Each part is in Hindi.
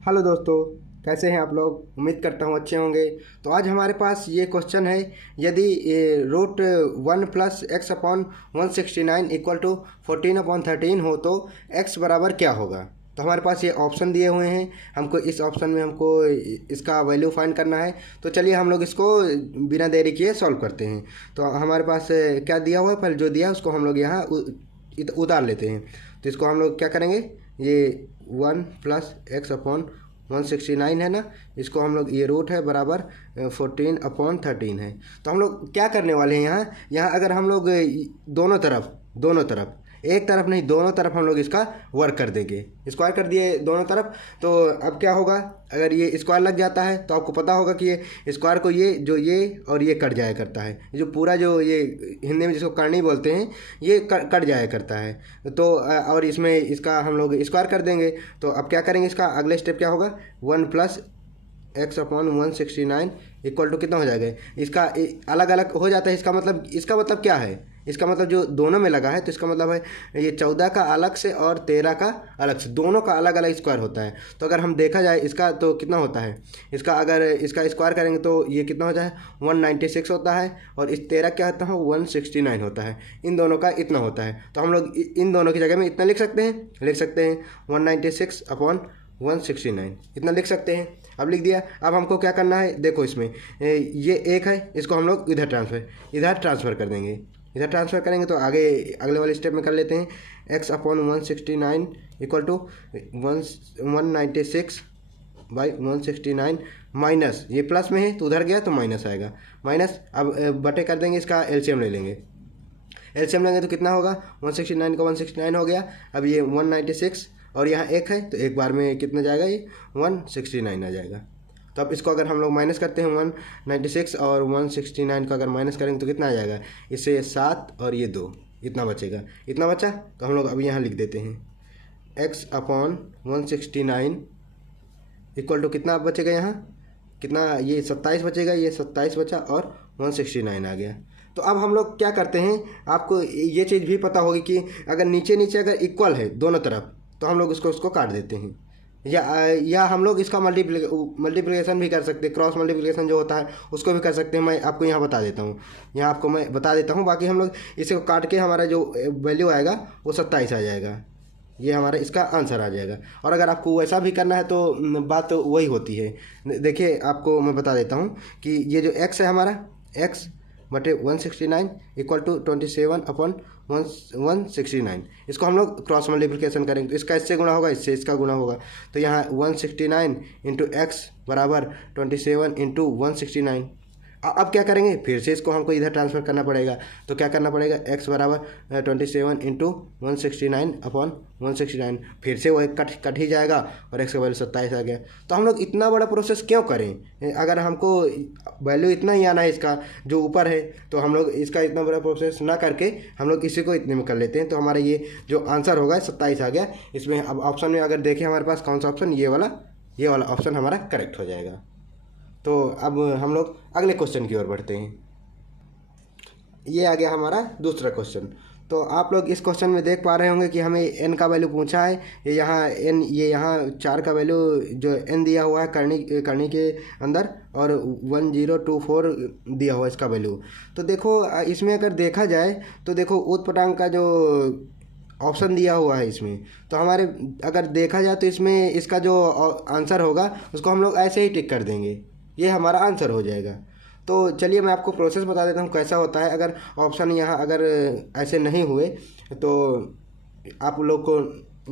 हेलो दोस्तों, कैसे हैं आप लोग। उम्मीद करता हूँ अच्छे होंगे। तो आज हमारे पास ये क्वेश्चन है, यदि root 1 plus X upon 169 equal to 14/13 हो तो x बराबर क्या होगा। तो हमारे पास ये ऑप्शन दिए हुए हैं, हमको इस ऑप्शन में हमको इसका वैल्यू फाइंड करना है। तो चलिए हम लोग इसको बिना देरी किए सॉल्व करते हैं। तो हमारे पास क्या दिया हुआ है, पहले जो दिया है उसको हम लोग यहाँ उतार लेते हैं। तो इसको हम लोग क्या करेंगे, ये 1 प्लस एक्स अपॉन 169 है ना, इसको हम लोग ये रूट है बराबर 14/13 है। तो हम लोग क्या करने वाले हैं, यहाँ अगर हम लोग दोनों तरफ एक तरफ नहीं दोनों तरफ हम लोग इसका वर्क कर देंगे। स्क्वायर कर दिए दोनों तरफ, तो अब क्या होगा, अगर ये स्क्वायर लग जाता है तो आपको पता होगा कि ये स्क्वायर को ये और ये कट जाया करता है। जो पूरा जो ये हिंदी में जिसको करनी बोलते हैं, ये कट जाया करता है। तो और इसमें इसका हम लोग स्क्वायर कर देंगे। तो अब क्या करेंगे, इसका अगले स्टेप क्या होगा, 1 plus X upon 169 equal to कितना हो जाएगा। इसका अलग अलग हो जाता है। इसका मतलब क्या है, इसका मतलब जो दोनों में लगा है, तो इसका मतलब है ये 14 का अलग से और 13 का अलग से, दोनों का अलग अलग स्क्वायर होता है। तो अगर हम देखा जाए इसका तो कितना होता है, इसका अगर इसका स्क्वायर करेंगे तो ये कितना हो जाए 196 होता है, और इस 13 क्या होता है 169 होता है। इन दोनों का इतना होता है। तो हम लोग इन दोनों की जगह में इतना लिख सकते हैं 196 अपॉन 169 इतना लिख सकते हैं। अब लिख दिया। अब हमको क्या करना है, देखो इसमें ये एक है, इसको हम लोग इधर ट्रांसफ़र कर देंगे। इधर ट्रांसफ़र करेंगे तो आगे अगले वाले स्टेप में कर लेते हैं। x upon 169 equal to 196 by 169 minus, ये प्लस में है तो उधर गया तो माइनस आएगा, माइनस। अब बटे कर देंगे, इसका एलसीएम ले लेंगे। एलसीएम लेंगे तो कितना होगा, 169 का 169 हो गया। अब ये 196 और यहाँ एक है तो एक बार में कितना जाएगा, ये 169 आ जाएगा। तो अब इसको अगर हम लोग माइनस करते हैं 196 और 169 का अगर माइनस करेंगे तो कितना आ जाएगा, इससे 7 और ये 2 इतना बचेगा। इतना बचा तो हम लोग अभी यहाँ लिख देते हैं x अपॉन 169 इक्वल टू कितना बचेगा, यहाँ कितना, ये 27 बचेगा, ये 27 बचा और 169 आ गया। तो अब हम लोग क्या करते हैं, आपको ये चीज़ भी पता होगी कि अगर नीचे अगर इक्वल है दोनों तरफ तो हम लोग उसको काट देते हैं, या हम लोग इसका मल्टीप्लिकेशन भी कर सकते हैं। क्रॉस मल्टीप्लिकेशन जो होता है उसको भी कर सकते हैं। मैं आपको यहाँ बता देता हूँ, यहाँ आपको मैं बता देता हूँ। बाकी हम लोग इसे काट के हमारा जो वैल्यू आएगा वो 27 आ जाएगा, ये हमारा इसका आंसर आ जाएगा। और अगर आपको वैसा भी करना है तो बात तो वही होती है। देखिए आपको मैं बता देता हूँ कि ये जो x है हमारा, x बटे 169 इक्वल टू 27 अपॉन 169, इसको हम लोग क्रॉस मल्टीप्लिकेशन करेंगे तो इसका इससे गुणा होगा, इससे इसका गुणा होगा। तो यहाँ 169 इंटू एक्स बराबर 27 इंटू 169। अब क्या करेंगे, फिर से इसको हमको इधर ट्रांसफ़र करना पड़ेगा। तो क्या करना पड़ेगा, x बराबर 27 इंटू 169 अपॉन 169, फिर से वो एक कट ही जाएगा और x का वैल्यू 27 आ गया। तो हम लोग इतना बड़ा प्रोसेस क्यों करें, अगर हमको वैल्यू इतना ही आना है इसका जो ऊपर है, तो हम लोग इसका इतना बड़ा प्रोसेस ना करके हम लोग इसी को इतने में कर लेते हैं। तो हमारा ये जो आंसर होगा 27 आ गया। इसमें अब ऑप्शन में अगर देखें हमारे पास कौन सा ऑप्शन, ये वाला ऑप्शन हमारा करेक्ट हो जाएगा। तो अब हम लोग अगले क्वेश्चन की ओर बढ़ते हैं। ये आ गया हमारा दूसरा क्वेश्चन। तो आप लोग इस क्वेश्चन में देख पा रहे होंगे कि हमें n का वैल्यू पूछा है। ये यहाँ 4 का वैल्यू जो n दिया हुआ है करनी के अंदर, और 1024 दिया हुआ है इसका वैल्यू। तो देखो इसमें अगर देखा जाए तो देखो ऊर्ध्वपातांक का जो ऑप्शन दिया हुआ है इसमें, तो हमारे अगर देखा जाए तो इसमें इसका जो आंसर होगा उसको हम लोग ऐसे ही टिक कर देंगे, ये हमारा आंसर हो जाएगा। तो चलिए मैं आपको प्रोसेस बता देता हूँ कैसा होता है। अगर ऑप्शन यहाँ अगर ऐसे नहीं हुए तो आप लोग को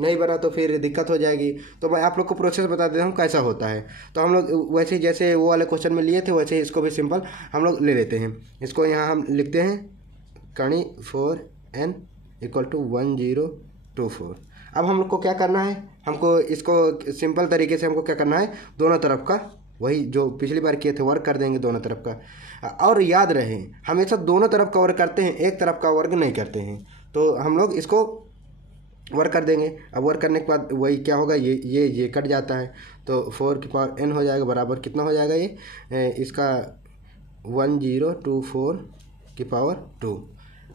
नहीं बना तो फिर दिक्कत हो जाएगी। तो मैं आप लोग को प्रोसेस बता देता हूँ कैसा होता है। तो हम लोग वैसे ही जैसे वो वाले क्वेश्चन में लिए थे वैसे ही इसको भी सिंपल हम लोग ले लेते हैं। इसको यहाँ हम लिखते हैं कणी 4n इक्वल टू 1024। अब हम लोग को क्या करना है, हमको इसको सिंपल तरीके से हमको क्या करना है, दोनों तरफ का वही जो पिछली बार किए थे वर्क कर देंगे दोनों तरफ का। और याद रहे हमेशा दोनों तरफ का वर्क करते हैं, एक तरफ का वर्क नहीं करते हैं। तो हम लोग इसको वर्क कर देंगे। अब वर्क करने के बाद वही क्या होगा, ये कट जाता है तो 4 की पावर n हो जाएगा बराबर कितना हो जाएगा, ये इसका 1024 की पावर 2।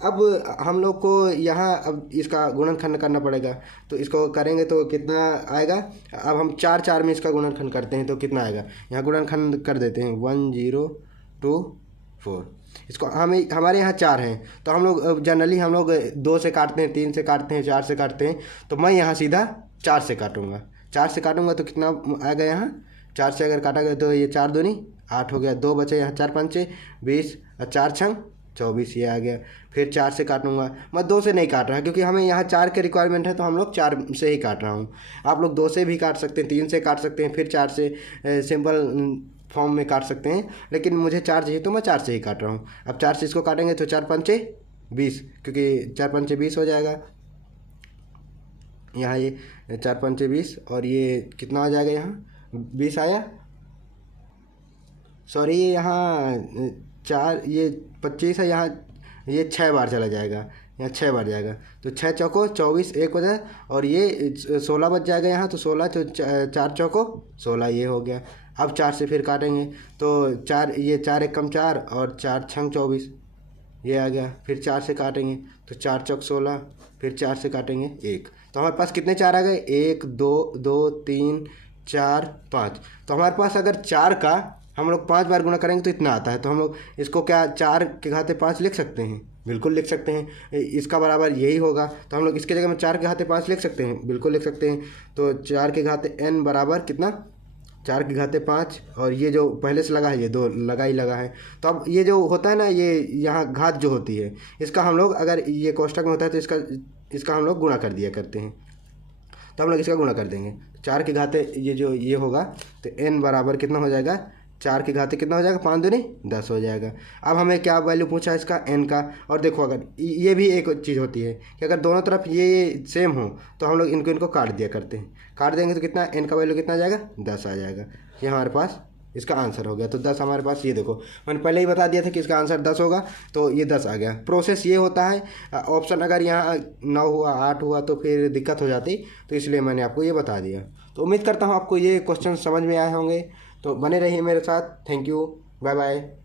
अब हम लोग को यहाँ अब इसका गुणनखंड करना पड़ेगा, तो इसको करेंगे तो कितना आएगा। अब हम 4 4 में इसका गुणनखंड करते हैं तो कितना आएगा, यहाँ गुणनखंड कर देते हैं 1024। इसको हमें हमारे यहाँ 4 हैं तो हम लोग जनरली हम लोग 2 से काटते हैं, 3 से काटते हैं, 4 से काटते हैं, तो मैं यहाँ सीधा 4 से काटूँगा। 4 से काटूँगा तो कितना आएगा, यहाँ 4 से अगर काटा गया तो ये 4 दूनी 8 हो गया, 2 बचे यहाँ, 4 पंचे 20 और 4 छंग 24 ये आ गया। फिर 4 से काटूंगा, मैं 2 से नहीं काट रहा क्योंकि हमें यहाँ 4 के रिक्वायरमेंट है तो हम लोग 4 से ही काट रहा हूँ। आप लोग 2 से भी काट सकते हैं, 3 से काट सकते हैं, फिर 4 से सिंपल फॉर्म में काट सकते हैं, लेकिन मुझे 4 चाहिए तो मैं 4 से ही काट रहा हूँ। अब 4 से इसको काटेंगे तो 4 पंचे 20, क्योंकि 4 पंचे 20 हो जाएगा। यहाँ ये 4 पंचे 20 और ये कितना आ जाएगा, यहाँ 20 आया, सॉरी ये यहाँ 4 ये 25 है, यहाँ ये 6 बार चला जाएगा, यहाँ 6 बार जाएगा तो 6 चौको 24 1 बजा और ये 16 बच जाएगा यहाँ, तो 16 तो 4 चौको 16 ये हो गया। अब 4 से फिर काटेंगे तो 4 ये 4 1 कम 4 और 4 छंग 24 ये आ गया। फिर 4 से काटेंगे तो 4 चौक 16, फिर 4 से काटेंगे 1, तो हमारे पास कितने 4 आ गए, 1 2 2 3 4 5। तो हमारे पास अगर 4 का हम लोग 5 बार गुणा करेंगे तो इतना आता है, तो हम लोग इसको क्या 4 के घाते 5 लिख सकते हैं, बिल्कुल लिख सकते हैं, इसका बराबर यही होगा। तो हम लोग इसके जगह में 4 के घाते 5 लिख सकते हैं, बिल्कुल लिख सकते हैं। तो 4 के घाते n बराबर कितना, 4 के घाते 5 और ये जो पहले से लगा है ये 2 लगा ही लगा है। तो अब ये जो होता है ना, ये यहाँ घात जो होती है इसका हम लोग अगर ये कोष्टक में होता है तो इसका हम लोग गुणा कर दिया करते हैं, तो हम लोग इसका गुणा कर देंगे। 4 के घाते ये जो ये होगा तो n बराबर कितना हो जाएगा, 4 के घाते कितना हो जाएगा, 5 दूनी 10 हो जाएगा। अब हमें क्या वैल्यू पूछा इसका n का, और देखो अगर ये भी एक चीज़ होती है कि अगर दोनों तरफ ये सेम हो तो हम लोग इनको काट दिया करते हैं, काट देंगे तो कितना n का वैल्यू कितना आ जाएगा, 10 आ जाएगा। ये हमारे पास इसका आंसर हो गया। तो 10 हमारे पास, ये देखो मैंने पहले ही बता दिया था कि इसका आंसर 10 होगा, तो ये 10 आ गया। प्रोसेस ये होता है, ऑप्शन अगर यहाँ 9 हुआ 8 हुआ तो फिर दिक्कत हो जाती, तो इसलिए मैंने आपको ये बता दिया। तो उम्मीद करता हूँ आपको ये क्वेश्चन समझ में आए होंगे, तो बने रहिए मेरे साथ। Thank you, bye bye.